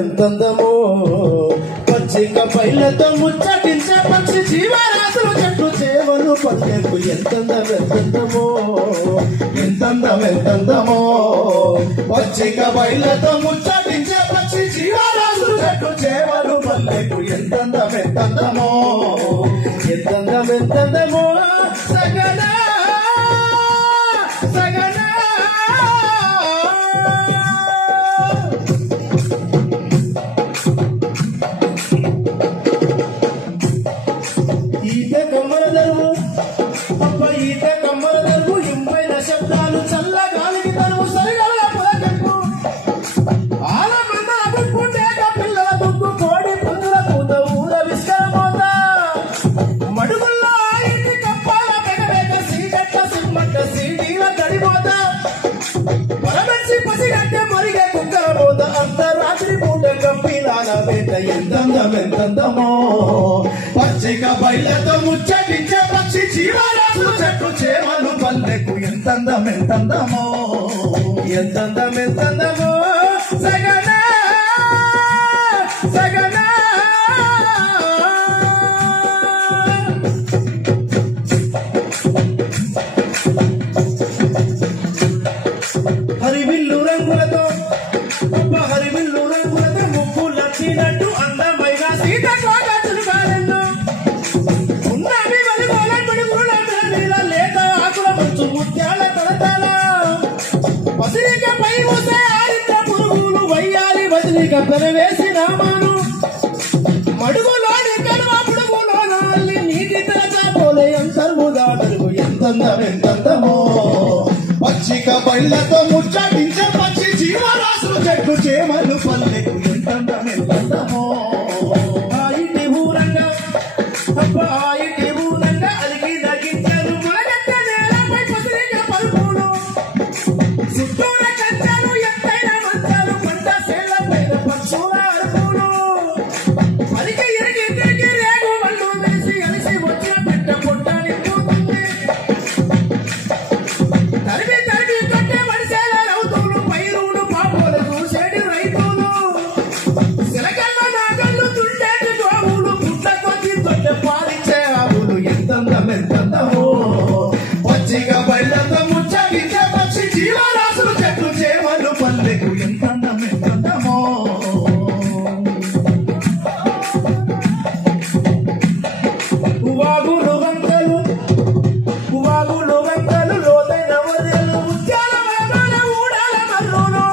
ఎంతందమో పచ్చిక పైలతో ముచ్చటించే పక్షి జీవరాశులు చెట్లు చేవలు పల్లెకు ఎంతందమో పచ్చిక పైలతో ముచ్చటించే పక్షి జీవరాశులు చెట్లు చేవలు పల్లెకు ఎంతందమో సగనా ఈత కమ్మల దరువు ఇంపైన శబ్దాలు చల్లగాలికి తరువు సరిగల పులకెక్కు ఆలమన్న అడుక్కుంటేక పిల్లల దుక్కు కోడి పుంజుల పూత ఊర విస్కరమోత మడుగుల్లో ఇంటి కప్పాల పెగవేక సీగట్ల సిమ్మట్ల సీడీల తడిపోత పరమెచ్చి పసిగట్టే మరిగే కుక్కల పోత అర్ధరాత్రి పూట కంపిలాల వేట ఎంతందమో పచ్చిక బయలతో ముచ్చటించే పక్షి జీవరాశులు చెట్లు చేమలు పల్లెకు ఎంతందమో సగనా హరివిల్లు రంగులతో ముక్కు లచ్చినట్టు అందమైన సీతకోట చురుకాలెన్నో ఉన్నవి వలిగోల పిడుగుల నీల లేత ఆకుల మంచు ముత్యాల తలతల పసిరిక పై మూసే ఆరిద్ర పురుగులు వయ్యాలి వదిలిక పెరవేసి రామాను మడుగులోని కలువ పుడుగులో నాల్లి నీటి తలచాపోలే అంతర్ముగా తెలుగు ఎంతందమో పచ్చిక బళ్ళతో ముచ్చటించే పక్షి జీవరాశులు చెట్లు చేమలు పల్లెకు ఎంతందమో ఆయిటి ఊరంగా అలిగి దగించారు మొలగట్ట నేలపై పసిరిక పలుపులు చుట్టూర కంచాలు ఎత్తైన మంచాలు పంట సేళ్ల పైన పక్షుల అరుపులు అలిగి ఇరిగి తిరిగి రేగు వల్లు వేసి అలిసి వచ్చిన పెట్ట పొట్ట నింపుతుంది తరిమి కట్టే మడిసేల రౌతులు పైరులు పాపోలు చూసేటి రైతులు సిలకల్ల నాగళ్ళు తుండేటి గోవులు పుట్ట కొద్ది తొట్ట పాలించే ఆవులు ఎంతందమో పచ్చిక బయలతో ముచ్చటించే పక్షి జీవరాశులు చెట్లు చేమలు పల్లెకు ఎంతందమో వాగులు వంకలు లోతైన వదలు ముత్యాల వేమాల ఊడాల మల్లులు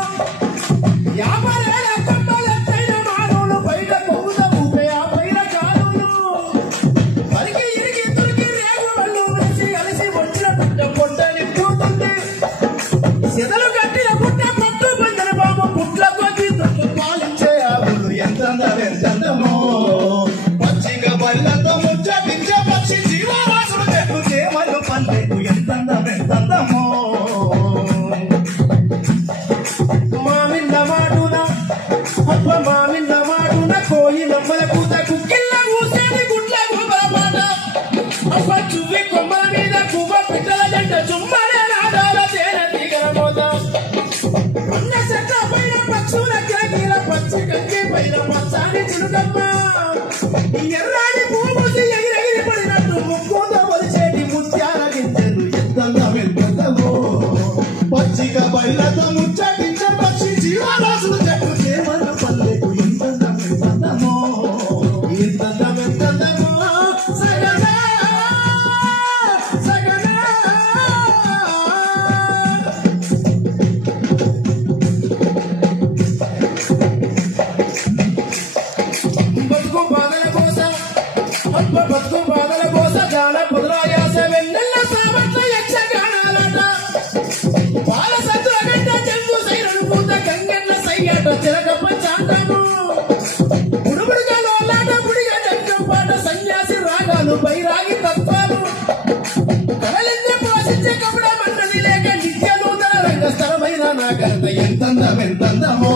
యాపరేల కొమ్మలెత్తైన మానులు బయట కొవ్వుత ఊపే ఆ పైన కాలులు పరికి ఇరిగి తురికి రేగు వల్లు వేసి అలసి వచ్చిన పొట్ట నింపుతుంది సెదలు కట్టిన పుట్ట పట్టు బందన బాబు పుట్ల కొద్ది తొట్టు పాలించే ఆవులు ఎంతందమో పచ్చిక బళ్ళతో ముచ్చటించే పక్షి జీవరాశులు చెట్లు చేమలు పల్లెకు ఎంతందమో మామింద మాటున కోయిలమ్మల కూత కుక్కిళ్ళ కూసేది గుడ్ల గుబలపాట అప్ప చువ్వి కొమ్మల మీద కువ్వ పిట్టల జంట చుమ్మనే నాదాల తేనె తీగల మోత అన్న చెట్ల పైన పక్షుల కిలకిల పచ్చి కంకి పైన పచ్చాని చిలుకమ్మ ఎర్రాని పూసి ఎగిరెగిరి పడినట్టు ముక్కుతో వలిచేటి ముత్యాల గింజలు ఎంతందమో పచ్చిక బయలతో ముచ్చటించే పక్షి జీవరాశులు చెట్లు చేమలు పల్లెకు ఎంతందమో సగనా బతుకు బాధల కోస జాన పుదరాయాస వెన్నెల్ల సామట్ల యక్షగానాలట బాల సత్తుల గంట చెంగు సైరను పూత గంగన్న సయ్యట చిరగప్ప చాటము బుడుబుడుగా లోలాట బుడిగా జంగం పాట సన్యాసి రాగాలు బైరాగి తత్వాలు కడలిందే పోషించే కపుడ మండలి లేక నిత్య నూతన రంగస్థలమైన నాగరత ఎంతందమో